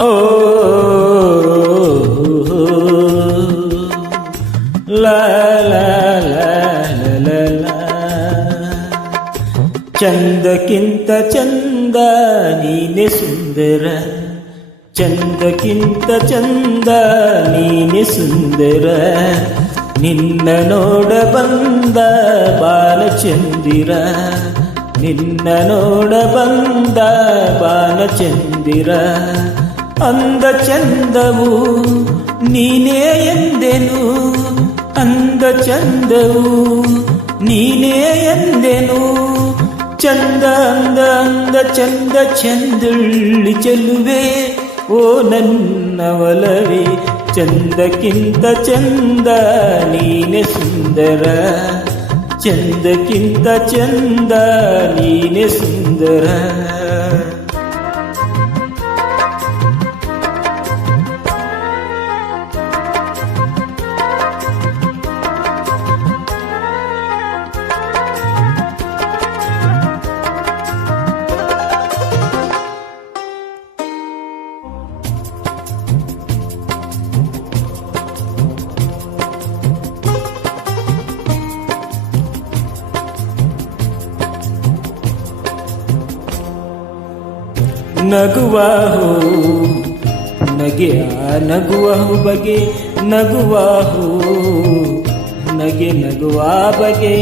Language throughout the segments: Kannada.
ಓ ಲಾ ಲಾ ಲಾ ಲಾ ಲಾ. ಚಂದಕ್ಕಿಂತ ಚಂದ ನೀನೆ ಸುಂದರ, ಚಂದಕ್ಕಿಂತ ಚಂದ ನೀನೆ ಸುಂದರ. ನಿನ್ನ ನೋಡ ಬಂದ ಬಾಲಚಂದಿರ, ನಿನ್ನ ನೋಡ ಬಂದ ಬಾಲಚಂದಿರ. ಅಂದ ಚಂದವು ನೀನೇ ಎಂದೆನು, ಅಂದ ಚಂದವು ನೀನೇ ಎಂದೆನು. ಚಂದ ಅಂದ ಅಂದ ಚಂದ ಚಂದುಳ್ಳಿ ಚೆಲುವೆ ಓ ನನ್ನ ಒಲವೇ. ಚಂದಕ್ಕಿಂತ ಚಂದ ನೀನೆ ಸುಂದರ, ಚಂದಕ್ಕಿಂತ ಚಂದ ನೀನೆ ಸುಂದರ. ನಗುವಾಹು ನಗೆಯ ನಗುವಹು ಬಗೆ, ನಗುವಾಹು ನಗೆ ನಗುವ ಬಗೆ.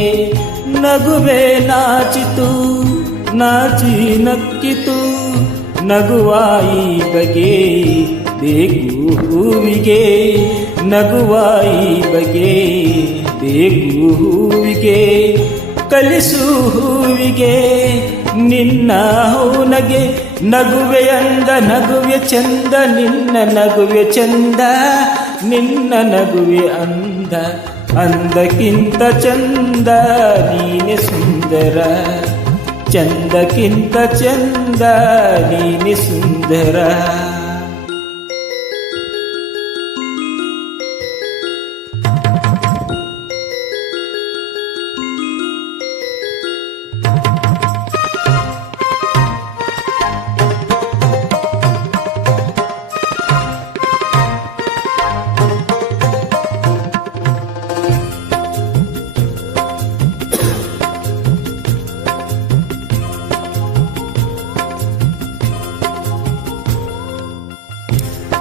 ನಗುವೆ ನಾಚಿತು ನಾಚಿ ನಕ್ಕಿತು, ನಗುವಾಯಿ ಬಗೆ ಬೇಕು ಹೂವಿಗೆ. ನಗುವಾಯಿ ಬಗೆ ಬೇಕು ಹೂವಿಗೆ. ಕಲಿಸು ಹೂವಿಗೆ ನಿನ್ನ ಹೂನಗೆ. ನಗುವೆ ಅಂದ ನಗುವೆ ಚಂದ, ನಿನ್ನ ನಗುವೆ ಚಂದ, ನಿನ್ನ ನಗುವೆ ಅಂದ. ಅಂದಕ್ಕಿಂತ ಚಂದ ನೀನೆ ಸುಂದರ, ಚಂದಕ್ಕಿಂತ ಚಂದ ನೀನೆ ಸುಂದರ.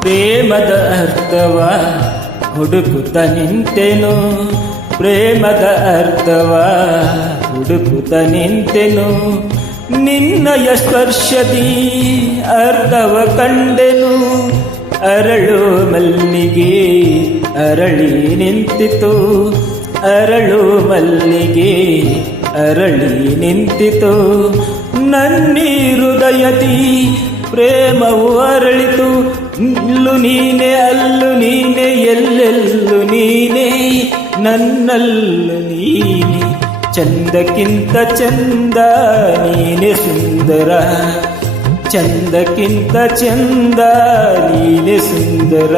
ಪ್ರೇಮದ ಅರ್ಥವ ಹುಡುಕುತ್ತ ನಿಂತೆನು, ಪ್ರೇಮದ ಅರ್ಥವ ಹುಡುಕುತ್ತ ನಿಂತೆನು. ನಿನ್ನಯ ಸ್ಪರ್ಶದಿ ಅರ್ಥವ ಕಂಡೆನು. ಅರಳು ಮಲ್ಲಿಗೆ ಅರಳಿ ನಿಂತಿತು, ಅರಳು ಮಲ್ಲಿಗೆ ಅರಳಿ ನಿಂತಿತು. ನನ್ನಿ ಹೃದಯದಿ ಪ್ರೇಮವು ಅರಳಿತು. ಇಲ್ಲು ನೀನೆ ಅಲ್ಲು ನೀನೆ ಎಲ್ಲೆಲ್ಲು ನೀನೆ ನನ್ನಲ್ಲು ನೀನೆ. ಚಂದಕ್ಕಿಂತ ಚಂದ ನೀನೆ ಸುಂದರ, ಚಂದಕ್ಕಿಂತ ಚಂದ ನೀನೆ ಸುಂದರ.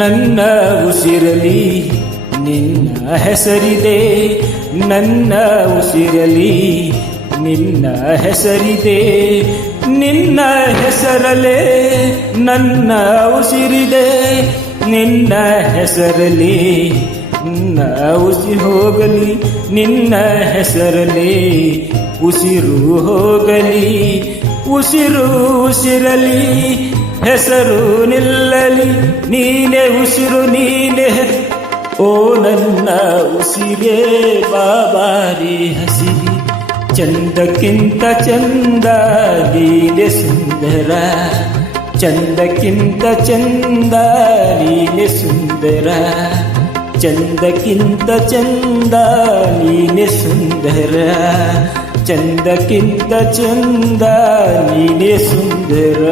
ನನ್ನ ಉಸಿರಲಿ ನಿನ್ನ ಹೆಸರಿದೆ, ನನ್ನ ಉಸಿರಲಿ ನಿನ್ನ ಹೆಸರಿದೆ. ನಿನ್ನ ಹೆಸರಲೇ ನನ್ನ ಉಸಿರಿದೆ, ನಿನ್ನ ಹೆಸರಲಿ ನನ್ನ ಉಸಿರು ಹೋಗಲಿ. ನಿನ್ನ ಹೆಸರಲಿ ಉಸಿರು ಹೋಗಲಿ. ಉಸಿರು ಉಸಿರಲಿ ಹೆಸರು ನಿಲ್ಲಲಿ. ನೀನೆ ಉಸಿರು ನೀನೆ ಓ ನನ್ನ ಉಸಿರೇ ಬಾಬಾರಿ ಹಸಿರಿ. ಚಂದಕ್ಕಿಂತ ಚಂದ ನೀನೆ ಸುಂದರ, ಚಂದಕ್ಕಿಂತ ಚಂದ ನೀನೆ ಸುಂದರ, ಚಂದಕ್ಕಿಂತ ಚಂದ ನೀನೆ ಸುಂದರ. ಚಂದಕ್ಕಿಂತ ಚಂದ ನೀನೇ ಸುಂದರ